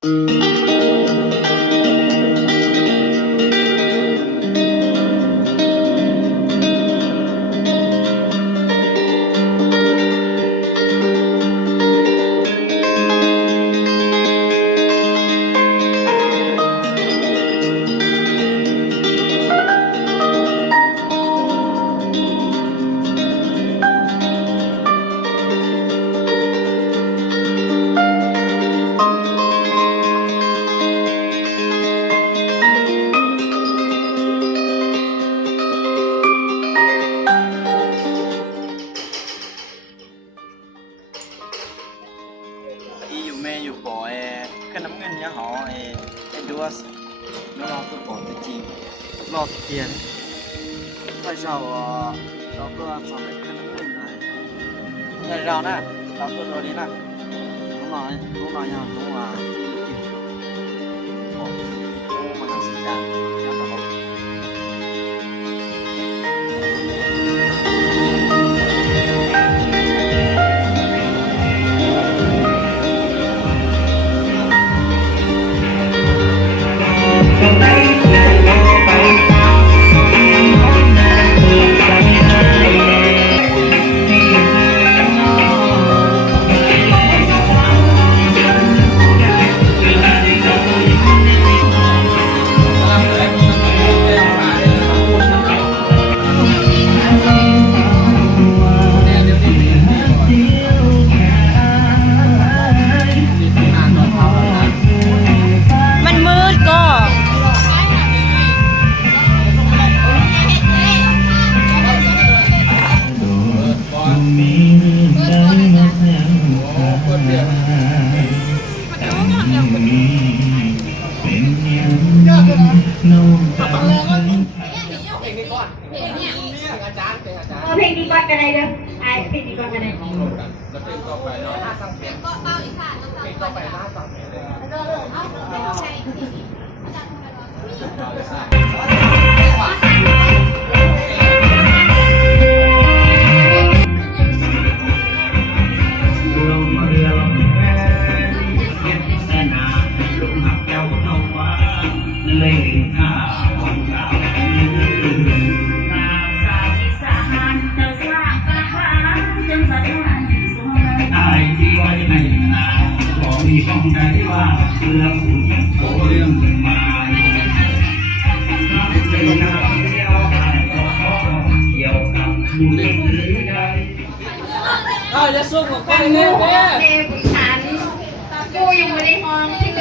อยู่แม่อยู่ปอขนมเงินเนี่ยหอดูว่าไม่รอตัวปอจริงรอเตียน在绕เราก็ทำเป็นขนมเงินได้ในเรานะเราตัวเรานี้นะน้องยังน้องว่ากินโอ้มหาสัจจ์ยังตลอดเพลงดีกว่ากันเลยเด้อเพลงดีกว่ากันเลยแล้วเพลงต่อไปเนาะ5 เพลงก็เต้าอีสานเพลงต่อไป5 เพลงเลยเอาใช่ของใจว่าเรื่องโอ้เรื่องมาเป็นหน้าเที่ยวไปเกี่ยวกับผู้เล่นหรือใดจะสู้กับใครเนี่ยฉันกูอยู่ในห้องที่เ